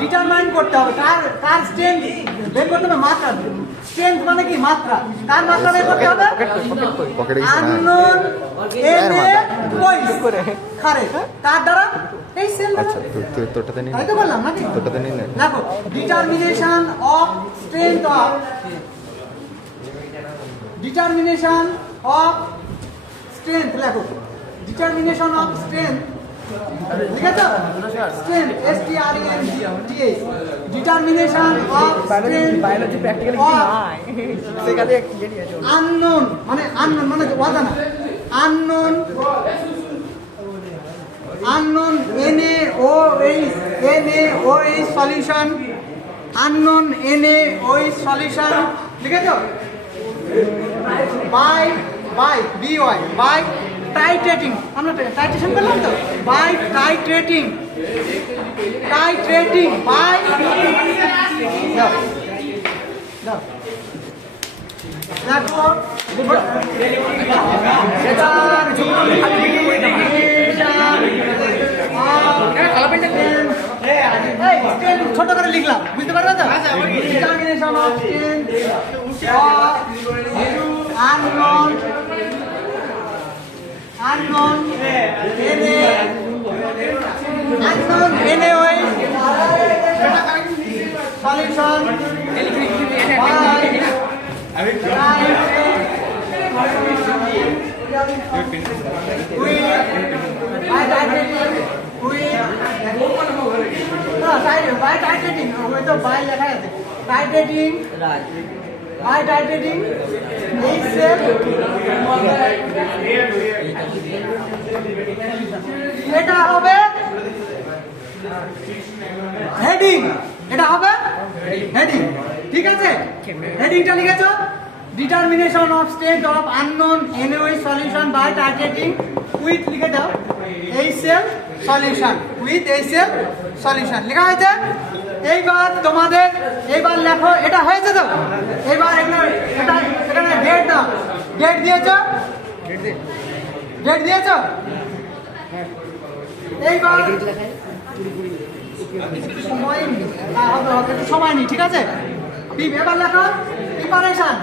Determine করতে হবে কার strength বের করতে হবে, মাত্রা। স্ট্রেংথ মানে কি মাত্রা, কার মাত্রা বের করতে হবে, আননোন এনে কইস খারে কার দ্বারা এই সেল। আচ্ছা তোরটাতে নিন, তাই তো বললাম নাকি, তোরটাতে নিন। দেখো determination of strength of determination of strength, লেখো ডিটারমিনেশন অফ স্ট্রেংথ, ঠিক আছে, strength STRENGTH, determination of strength biology practically কি নয় সেখানে আননোন মানে অজানা, unknown NaOH solution, unknown NaOH solution, ঠিক আছে, বাই টাইট্রেটিং, আমরা টাইট্রেশন করলাম তো, বাই টাইট্রেটিং বাই দেখো ছোট করে লিখলাম, বুঝতে পারবে তো, determination of strength unknown NaOH solution এটা হবে হেডিং, এটা হবে হেডিং, ঠিক আছে, হেডিংটা লিখেছো determination of state of unknown NaOH solution by targeting with, লিখে দাও HCl solution, with HCl solution লেখা হয়েছে। এইবার তোমাদের এইবার লেখো, এটা হয়েছে তো, এইবার এটা এখানে ডেট দাও, ডেট দিয়েছো, এইবার সময় নেই, ঠিক আছে, এবার লেখো প্রিপারেশন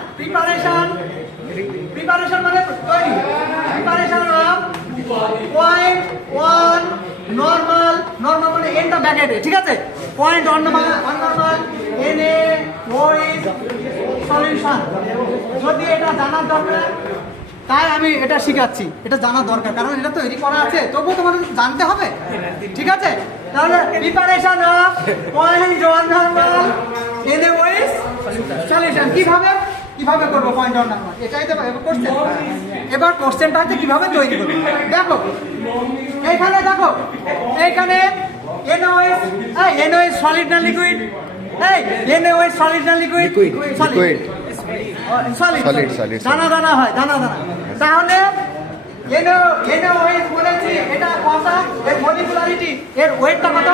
মানে তৈরি, প্রিপারেশন অফ 0.1 নরমাল মানে এনটা ব্যাকেটে, ঠিক আছে, 0.1 নরমাল NaOH সলিউশন। যদি এটা জানার দরকার তাই আমি এটা শিখাচ্ছি, এটা জানা দরকার, কারণ এটা তৈরি করা আছে, তবুও তোমাদের জানতে হবে, ঠিক আছে। তাহলে preparation of 0.1 normal NaOH solution কিভাবে করবো 0.1 নরমাল, এটাই তো কোশ্চেন। এবার কোশ্চেনটা হচ্ছে কিভাবে তৈরি করবো, দেখো এইখানে NaOH সলিড না লিকুইড, NaOH সলিড না লিকুইড, সলিড দানা হয়, দানা। তাহলে NaOH বলেছি, এটা কত, এর মলিকুলারিটি, এর ওয়েটটা কত,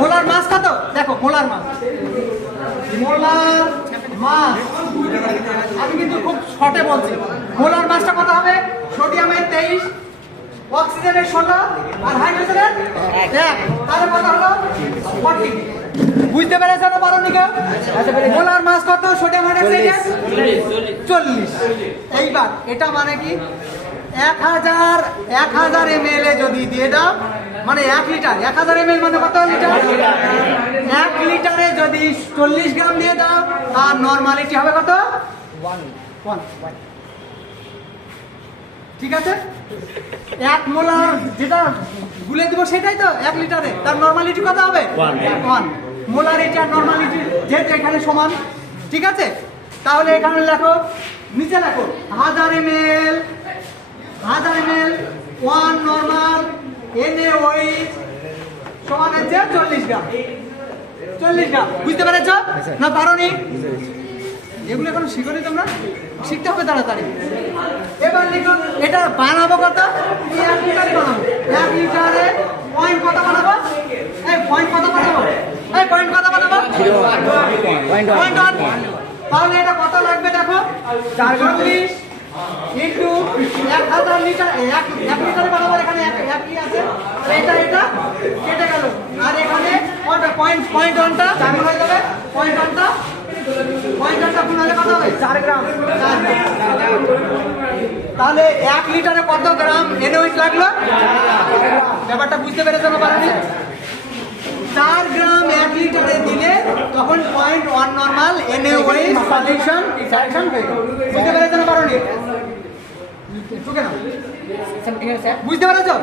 মোলার মাস কত, দেখো মোলার মাস, আমি কিন্তু খুব শর্টে বলছি, মোলার মাসটা কত হবে, সোডিয়ামের 23, অক্সিজেনের 16 আর হাইড্রোজেনের 1, তাহলে কত হলো 40। বুঝতে পেরেছো না পারোনি কেউ? মোলার মাস কত সোডিয়াম হাইড্রোক্সাইডের 40। এইবার এটা মানে কি 1000 ml এ যদি দিয়ে দাও, মানে 1 লিটার, 1000 ml মানে কত লিটার, 1 লিটারে যদি 40 গ্রাম দিয়ে দাও, তার নরমালিটি হবে কত 1, ঠিক আছে। 1 মোলার যেটা গুলে দিব সেটাই তো 1 লিটারে, তার নরমালিটি কত হবে 1 মোলারিটি আর নরমালিটি যেহেতু এখানে সমান, ঠিক আছে। তাহলে এখানে লেখো, নিচে লেখো 1000 ml 1 নরমাল NaOH সমান হচ্ছে 40 গ্রাম। বুঝতে পেরেছো না পারোনি? এগুলো এখন শিখোনি তোমরা, শিখতে হবে তাড়াতাড়ি। এবার লিখো এটা বানাবো কত, 1 লিটারে বানাবো, 1 লিটারে পয়েন্ট কত বানাবো, পয়েন্ট কত বানাবো, 0.1। তাহলে এটা কত লাগবে দেখো, 40 ইন্টু 1000 লিটার, 1 লিটারে বানাবো, এখানে 1 আছে, এটা কেটে গেল পয়েন্ট ওয়ানটা গুণ হয়ে যাবে, পয়েন্ট ওয়ানটা গুণ হলে কত হবে? 4 গ্রাম। তাহলে 1 লিটারে কত গ্রাম NaOH লাগলো? ব্যাপারটা বুঝতে পেরেছো না পারেনি? 4 গ্রাম 1 লিটারে দিলে তখন 0.1 নর্মাল NaOH সলিউশন হয়ে গেল। বুঝতে পেরেছো না পারেনি? বুঝতে পেরেছো?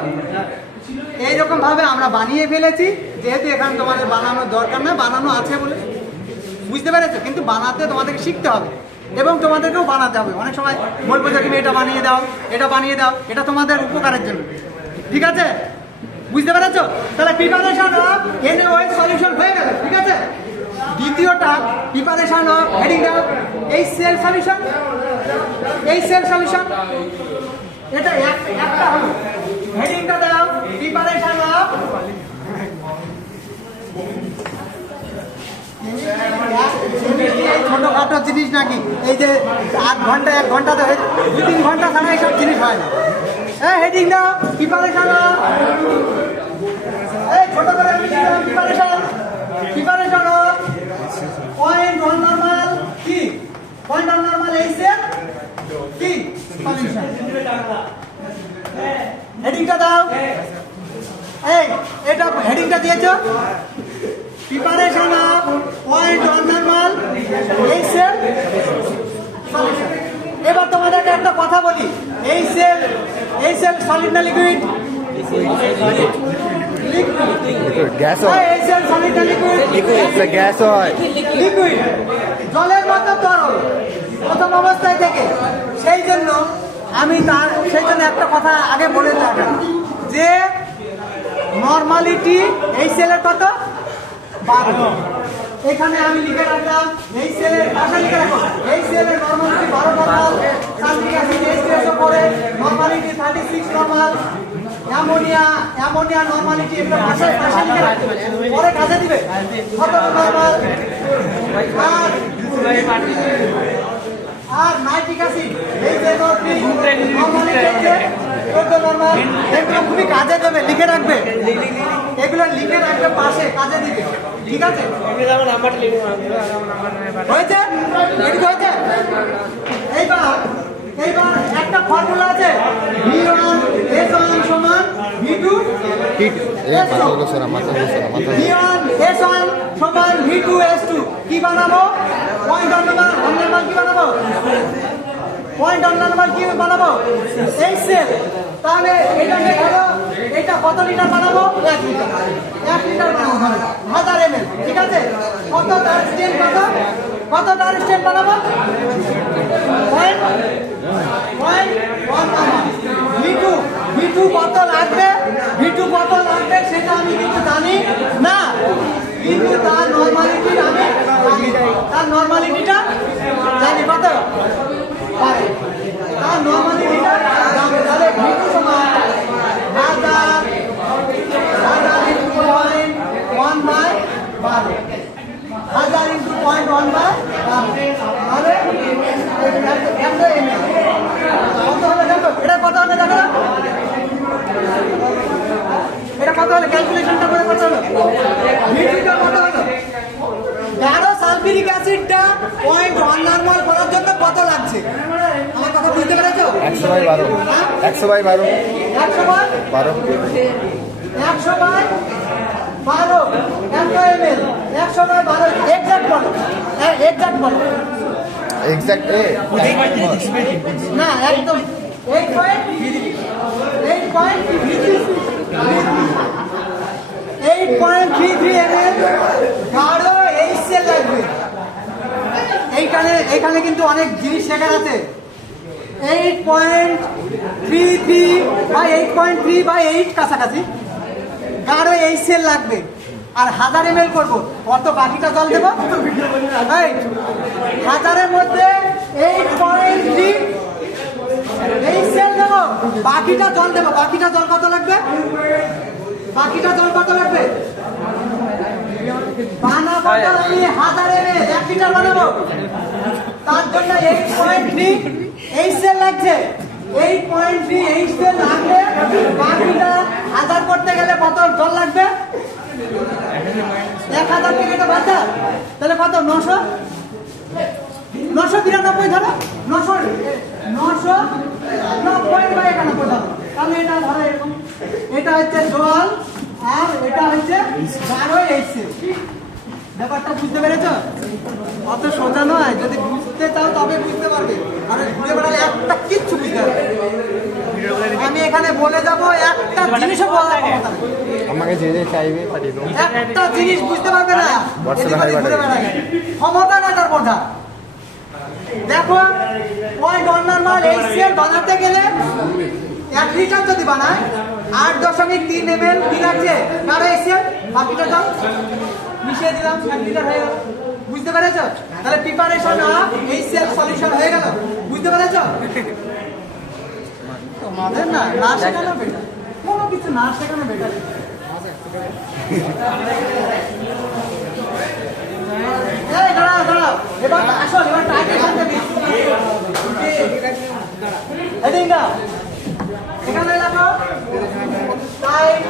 এইরকম ভাবে আমরা বানিয়ে ফেলেছি, যেহেতু এখানে তোমাদের বানানোর দরকার না, বানানো আছে বলে। বুঝতে পেরেছো? কিন্তু বানাতে তোমাদেরকে শিখতে হবে এবং তোমাদেরকেও বানাতে হবে। অনেক সময় বলবো যে তুমি এটা বানিয়ে দাও, এটা বানিয়ে দাও, এটা তোমাদের উপকারের জন্য। ঠিক আছে? বুঝতে পেরেছো? তাহলে প্রিপারেশন অফ NaOH সলিউশন হয়ে গেল। ঠিক আছে? দ্বিতীয়টা প্রিপারেশন অফ হেডিং দাও HCl সলিউশন। HCl সলিউশন এটা একটা হলো। হেডিংটা দাও প্রিপারেশন অফ ছোটখাটো জিনিস নাকি, এই যে 8 ঘন্টা 1 ঘন্টাতে 2-3 ঘন্টা ছাড়া এইসব জিনিস হয় না। হ্যাঁ, হেডিং দাও প্রিপারেশন অফ, এই ছোট করে প্রিপারেশন অফ 0.1 নরমাল কি 0.1 নরমাল HCl কি সলিউশন। হেডিংটা দাও, এই এটা হেডিংটা দিয়েছো preparation of 0.1 normal HCl solution. এবার তোমাদেরকে একটা কথা বলি, HCl সলিড না লিকুইড? গ্যাস হয়, HCl সলিড না লিকুইড? গ্যাস হয়, লিকুইড, জলের মতো তরল প্রথম অবস্থায় থেকে। সেই জন্য একটা কথা আগে বলে রাখলাম যে নর্মালিটি HCl এর কত 12। এখানে আমি লিখে রাখলাম HCl এর ভাষা লিখে রাখো, HCl এর নর্মালিটি 12 নরমাল, সালফিক অ্যাসিড H2SO করে নর্মালিটি 36 নরমাল, অ্যামোনিয়া নর্মালিটি একটা ভাষা লিখে রাখো, পরে কাজে দিবে কত নরমাল। আর নাইট্রিক অ্যাসিড নরমাল, এগুলো খুবই কাজে দেবে, লিখে রাখবে, এগুলো লিখে রাখবে পাশে, কাজে দিবে। ঠিক আছে? হয়েছে? হয়েছে? এইবার একটা ফর্মুলা আছে, V1S1 সমান V2S2, V1S1 সমান V2S2। কি বানাবো? পয়েন্ট অন নাম্বার কি বানাবো? পয়েন্ট অন নাম্বার কি বানাবো? HCl। তাহলে এটা হলো, এটা কত লিটার বানাবো? 1 লিটার। 1 লিটার বানাবো 1000 ml। ঠিক আছে? কত তার স্টেপ বানাবো? পয়েন্ট 1 V2 কত লাগবে? V2 কত লাগবে সেটা আমি কিন্তু জানি না, কিন্তু তার নরমালিটিটা জানি কত, তার নরমালিটিটা জানি। তাহলে V2 সমান 1000 × 0.1/12, 1000 × 0.1/12, তাহলে 100 ml। কত হলে দেখো, এটা কত হলে দেখো, এটা কত হলো? ক্যালকুলেশনটা করে কত হলো? V2টা কত হলো? গাঢ় সালফিউরিক অ্যাসিডটা 0.1 নরমাল করার জন্য কত লাগছে? আমার কথা বুঝতে পেরেছো? 100/12, 100/12, 100/12, 100 ml, 100/12, এক্সাক্ট বলো, এক্সাক্ট বলো। এক্সাক্ট না, একদম 8.33 ml গাঢ় HCl লাগবে। এইখানে কিন্তু অনেক জিনিস শেখার আছে। 8.33/8 কাছাকাছি গাঢ় HCl লাগবে, আর 1000 ml করবো। কত বাকিটা জল দেবো? 1000-এর মধ্যে 8.3 HCl দেবো, বাকিটা জল দেবো। বাকিটা জল কত লাগবে? বানাবো আমি 1000 ml, 1 লিটার বানাবো, তার জন্য 8.3 HCl লাগছে। 8.3 HCl লাগবে, বাকিটা 1000 করতে গেলে কত জল লাগবে? 1000 থেকে 992 ধরো, 990/91 ধরো। তাহলে এটা ধরো এরকম, এটা হচ্ছে জল আর এটা হচ্ছে 12 HCl। ব্যাপারটা বুঝতে পেরেছো? অত সোজা নয়, যদি বুঝতে চাও তবে বুঝতে পারবে, আর ঘুরে বেড়ালে একটা কিচ্ছু বুঝতে পারবে। আমি এখানে বলে যাবো, একটা জিনিসও বলার ক্ষমতা নেই। আমাকে যে যে চাইবে পাঠিয়ে দেবো। একটা জিনিস বুঝতে পারবে না, WhatsApp-এ এদিক ওদিক হাই ঘুরে পাঠাবে। বেড়ালে। ক্ষমতা না তার বোঝা। দেখো, পয়েন্ট অন নরমাল HCl বানাতে গেলে 1 লিটার যদি বানায় 8.3 ml কি লাগছে? 12 HCl, বাকিটা দাও মিশিয়ে দিলাম, 1 লিটার হয়ে গেল। বুঝতে পেরেছো? তাহলে প্রিপারেশন অফ HCl সলিউশন হয়ে গেল। বুঝতে পেরেছো? তোমাদের না শেখানো বেটার, কোনো কিছু না শেখানো বেটার। এই দাঁড়াও দাঁড়াও, এবার আসো, এবার টাইটেশন দেবি। হেডিং দাও, এখানে লাগো টাইট।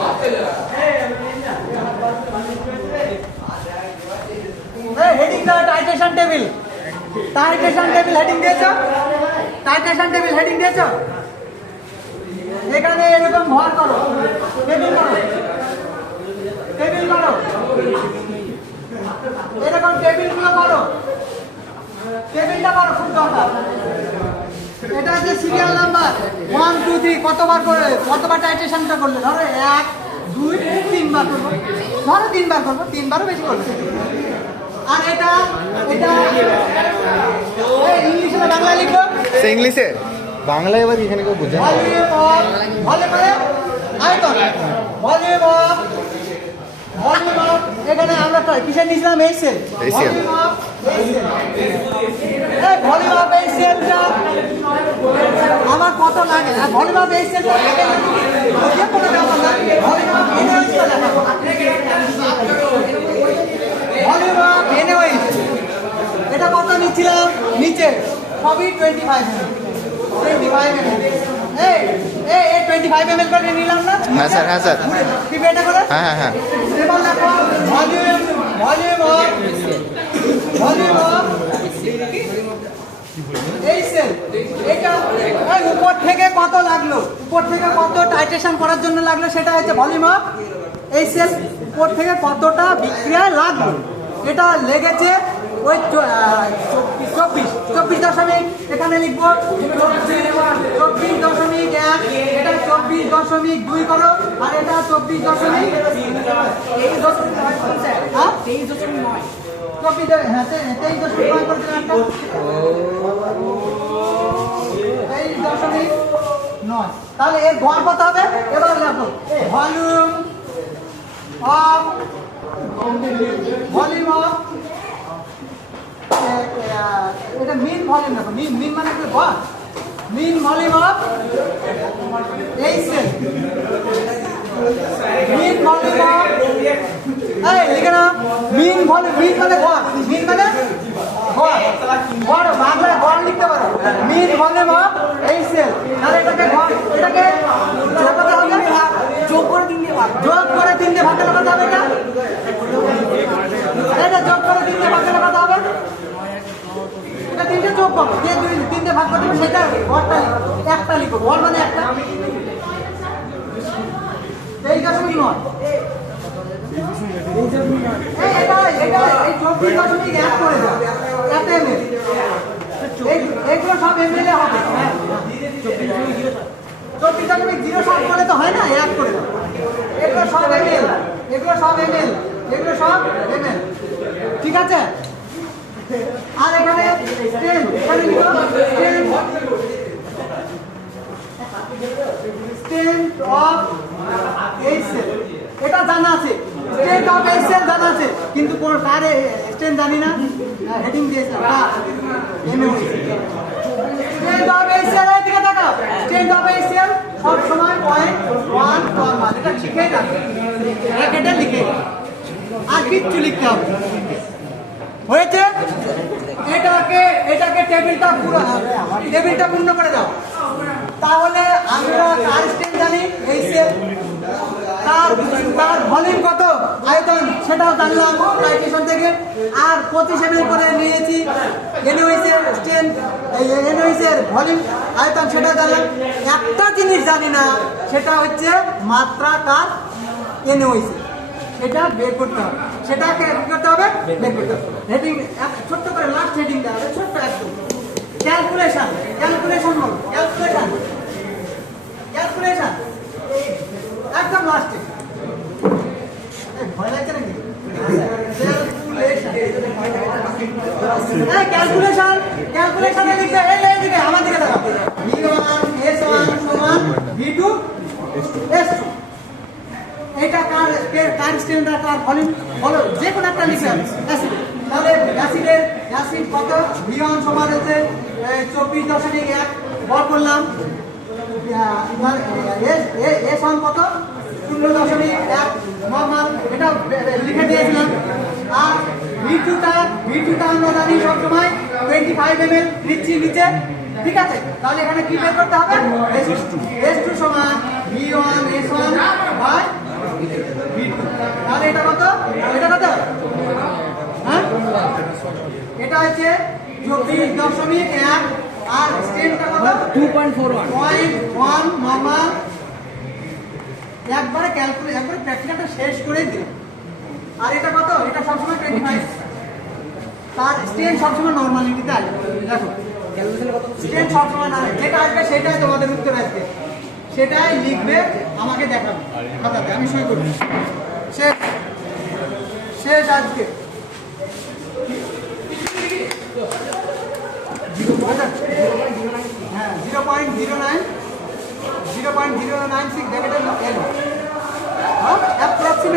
এই হেডিং দাও, titration table. Titration table heading দিয়েছো? টাইটেশন টেবিল হেডিং দিয়েছো? এখানে এরকম ভর করো, টেবিল করো, টেবিল করো, এরকম টেবিলগুলো করো, টেবিলটা করো, খুব দরকার। এটা হচ্ছে সিরিয়াল নাম্বার 1 2 3, কতবার টাইটেশনটা করলে? ধরো 1 2 3 বার করবো, ধরো 3 বার করবো, 3 বারও বেশি করবো। আর এটা ইংলিশে না বাংলা লিখবো? সে ইংলিশে, বাংলায় এবার এখানে কেউ বুঝে না। ভলিউম অফ, আয়তন, ভলিউম অফ, এখানে আমরা কিসে নিয়েছিলাম? HCl। ভলিউম অফ HClটা আমার কত লাগে? ভলিউম অফ HClটা যে কোনো ব্যাপার না, ভলিউম অফ NaOH টা লেখা। ভলিউম অফ NaOH এটা কত নিচ্ছিলাম? নিচে সবই 25 ml। 25 ml, এই 25 ml করে নিলাম না? হ্যাঁ স্যার, হ্যাঁ স্যার, কি বেটা করে? হ্যাঁ হ্যাঁ হ্যাঁ। এবার দেখো ভলিউম অফ HCl, এটা এই উপর থেকে কত লাগলো, উপর থেকে কত টাইট্রেশন করার জন্য লাগলো, সেটা হচ্ছে ভলিউম অফ HCl। উপর থেকে কতটা বিক্রিয়ায় লাগলো, এটা লেগেছে ওই 24 এখানে লিখবো 24.1, এটা 24.2 করো, আর এটা 24.23.9। হ্যাঁ 23.9, 23.9 করে দিলাম একটা, 23.9। তাহলে এর গড় কত হবে? এবার দেখো ভলিউম অফ এটা মিন ভলিউম, দেখো মিন মানে কি? গড়। Mean volume of HCl, mean volume of, এই লিখে নাও, মিন ভলিউম, মিন মানে গড়, মিন মানে গড়, গড় বাংলায় গড় লিখতে পারো। মিন ভলিউম অফ HCl, তাহলে এটাকে গড়, এটাকে যোগ করে 3 দিয়ে ভাগ, যোগ করে 3 দিয়ে ভাগ করলে কত হবে? এটা যোগ করে 3 দিয়ে ভাগ করলে কত হবে? এটা 3টে যোগ করো, যে 3 দিয়ে ভাগ করতে হবে সেটা গড়টা লিখো, একটা লিখো, গড় মানে একটা। 23.9, এই 24.1 করে দাও, 1 ml, এগুলো সব ml এ হবে। 24.07 করে তো হয় না, 1 করে দাও। এগুলো সব ml, এগুলো সব ml, এগুলো সব ml, ঠিক আছে? আর এখানে স্ট্রেন্থ অফ HCl, এটা জানা আছে, স্ট্রেন্থ অফ HCl জানা আছে, কিন্তু কোন কার স্ট্রেন্থ জানি না। হেডিং দিয়েছিলাম স্ট্রেন্থ অফ HCl, এই দিকে তাকাও। স্ট্রেন্থ অফ HCl সব সময় 0.1 নরমাল, এটা শিখে রাখবে, ব্র্যাকেটে লিখে, আর কিচ্ছু লিখতে হবে। হয়েছে? এটাকে টেবিলটা পূর্ণ করে দাও। তাহলে আমরা কার স্ট্রেন্থ জানি? HCl, তার ভলিউম কত, আয়তন সেটাও জানি। জানলাম টাইটেশন থেকে, আর 25 ml করে নিয়েছি এনওএইচের স্ট্রেন্থ, এনওএইচের ভলিউম আয়তন, সেটা জানলাম। একটা জিনিস জানি না, সেটা হচ্ছে মাত্রা কার এনওএইচ, সেটা বের করতে হবে। সেটাকে কি করতে হবে? বের করতে হবে। হেডিং ছোট্ট করে লাস্ট হেডিংটা হবে ছোট্ট একদম, ক্যালকুলেশন। ক্যালকুলেশন হল ক্যালকুলেশন, ক্যালকুলেশন একদম লাস্টে। ভয় লাগছে নাকি? ক্যালকুলেশন, ক্যালকুলেশনে লিখতে এই দিকে আমার দিকে দেখো, V1 S1 সমান V2 S2। এটা কার কার স্ট্যান্ডার্ড কার ভলিউম বলো, যে কোনো একটা লিখে অ্যাসিড। তাহলে অ্যাসিড কত? V1 সমান হচ্ছে 24.1 বল করলাম। S1 কত? 0.1 নরমাল, এটা লিখে দিয়েছিলাম। আর V2টা আমরা জানি সবসময় 25 ml নিচ্ছি নিচে, ঠিক আছে? তাহলে এখানে কি বের করতে হবে? S2 সমান V1 S1 বাই V2। তাহলে এটা কত? এটা কত? হ্যাঁ, এটা হচ্ছে 24.1 আর স্ট্রেনটা কত? 2.41 নরমাল। একবারে ক্যালকুলেট, একবারে প্র্যাকটিক্যালটা শেষ করে দিলাম। আর এটা কত? এটা সবসময় 25। তার স্ট্রেন সবসময় নর্মালিটিতে আসবে। দেখো স্ট্রেন সবসময় না, যেটা আসবে সেটাই তোমাদের উত্তর আসবে, সেটাই লিখবে, আমাকে দেখাবে খাতাতে, আমি সই করবো। শেষ শেষ আজকে। হ্যাঁ 0.096 দেখে